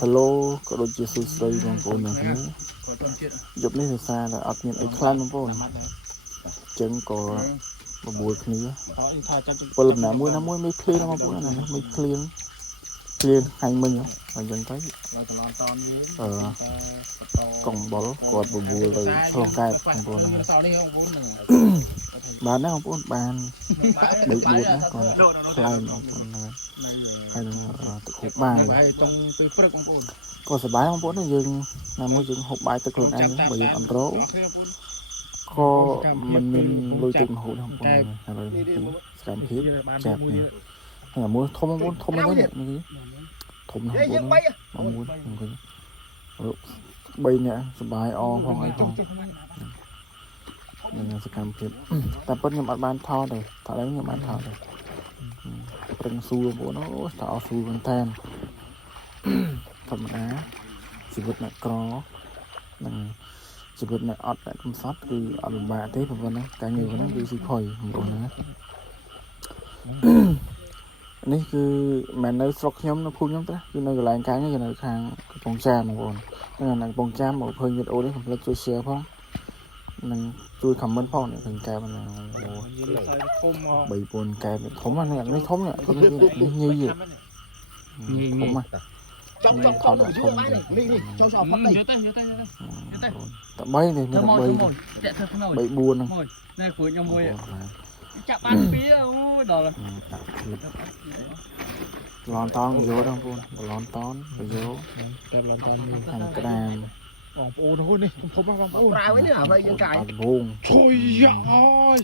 Hello ក៏ដូចជាសួស្តីបងប្អូនទាំងគ្នាយប់នេះភាសាដែលអត់មានអីខ្លាំងបងប្អូនអញ្ចឹងក៏បបួលគ្នាពលណាមួយមិនឃ្លៀងបងប្អូនណាមិនឃ្លៀងហាញ់មិញអញ្ចឹងទៅកងបុលគាត់បបួលទៅឆ្លងកែបបងប្អូនបានណាបងប្អូនបាន3 4ណាគាត់ខ្លាំងបងប្អូនហ្នឹងហើយនឹងទឹកហូបបាយចង់ទៅព្រឹកបងប្អូនក៏សប្បាយបងប្អូនយើងណាមួយយើងហូបបាយទឹកខ្លួនឯងបើយើងអត់រោក៏មិនមានលុយទិញមហូបបងប្អូនហើយសកម្មភាពចាប់នេះហើយមួយធំបងប្អូនធំហ្នឹងនេះធំណាស់បងប្អូនមកមួយអង្គុយ3នាក់សប្បាយអផងអីផងនឹងសកម្មភាពតែប៉ុតខ្ញុំអត់បានថតទេតែឡើយខ្ញុំបានថតទេប្រឹងស៊ូបងប្អូនអូតើអត់ស៊ូមែនតើធម្មតាជីវិតអ្នកក្រនិងជីវិតអ្នកអត់អ្នកកំសត់គឺអត់លំបាកទេប៉ុណ្ណាការងារប៉ុណ្ណាគឺស៊ីផុយបងប្អូនណានេះគឺមិននៅស្រុកខ្ញុំនៅភូមិខ្ញុំទេគឺនៅកន្លែងការងារគឺនៅខាងកំពង់ចាមបងប្អូននៅកំពង់ចាមមកឃើញវីដេអូនេះកុំភ្លេចជួយ share ផងនឹងជួយ comment ផងនេះឃើញកែបហ្នឹងធំ3 4 កែបធំហ្នឹងនេះធំនេះញីធំណាចង់ខំទៅយកបាននេះចង់សោផឹកនេះយកទៅតែ3នេះមាន3 4ហ្នឹងនេះគួរខ្ញុំមួយចាប់បាន2អូដល់ឡនតនយកដល់បងប្អូនឡនតនទៅយកតែឡនតនមានខាងក្តាមបងប្អូនហ្នឹងនេះធំបងប្អូនប្រើវិញអ្វីយើងកាយវងជួយអើយ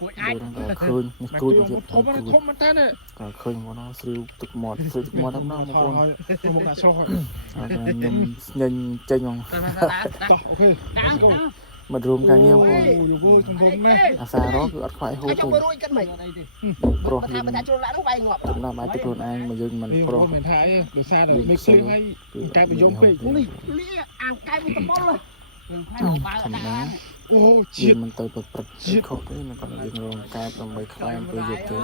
គួយអាចឃើញនេះគួយទៀតធំមែនតើក៏ឃើញមកស្រីវទឹកមាត់ហ្នឹងបងប្អូនខ្ញុំមកដាក់ឆ្លោះខ្ញុំស្ញែងចេញហ្មងតោះអូខេមករួមការងារបងប្អូនអាសាររកគឺអត់ខ្វាយហូបទេចង់រួយគិតមិនប្រុសយើងថាជួនឡាក់នោះវាយងាប់ចំណាប់បាយទឹកខ្លួនឯងមកយើងមិនប្រុសមិនថាអីដោយសារតែមិនឃ្លៀងហើយកែបយំពេកនេះអាកែបវាតបុលធម្មតាអូជាតិមិនទៅព្រឹកខុសទេមិនគាត់យើងរងកែបដើម្បីខ្លាំងពេលយប់ទេ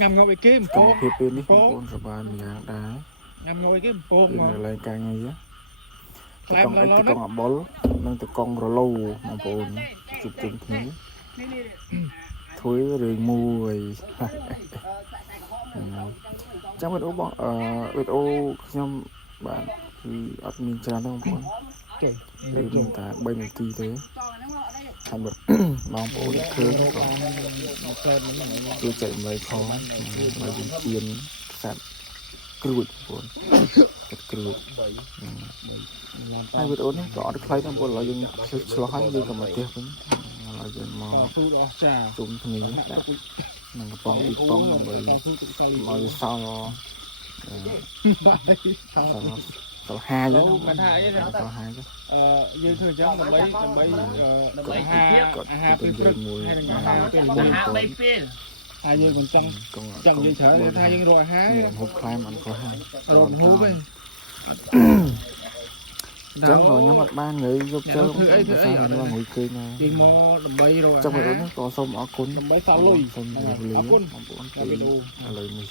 ងាំងប់អីគេមិនពោពីពេលនេះបងប្អូនសប្បាយម្យ៉ាងដែរងាំងប់អីគេមិនពោមកលើការងារតកង់តកង់អបុលនិងតកង់រលោបងប្អូនជួបជុំគ្នាធ្វើរឿងមួយចាំវីដេអូបងវីដេអូខ្ញុំបាទគឺអត់មានច្រើនទេបងប្អូនចេះមានតែ3 នាទីទេហើយបងប្អូនឃើញក៏ជួយចែកម្លែកផងហើយយើងជៀនខ្សាត់គ្រួចបងប្អូនទឹកគ្រួចហើយវីដេអូនេះក៏អត់ខ្លីទេបងប្អូនឥឡូវយើងឆ្លោះហើយយើងក៏មកផ្ទះវិញឥឡូវយើងមកទូអស់ចាជុំគ្នាដាក់នឹងកំប៉ុងពីប៉ុងដើម្បីមកសល់សល់ហាយហ្នឹងថាអីសល់ហាយយើងធ្វើអញ្ចឹងដើម្បីអាហារពេលព្រឹកហើយនឹងអាហារពេលល្ងាច3ពេលហើយយើងមិនចង់និយាយច្រើនថាយើងរកអាហារហូបខ្លែមអត់ខុសហើយរកហូបទេចឹងខ្ញុំអត់បានងើយយកជើងធ្វើអីខ្ញុំងើយគេណាគេមកដើម្បីរកអាហារចាំបងប្អូនក៏សូមអរគុណដើម្បីសល់លុយសូមអរគុណបងប្អូនឥឡូវនេះ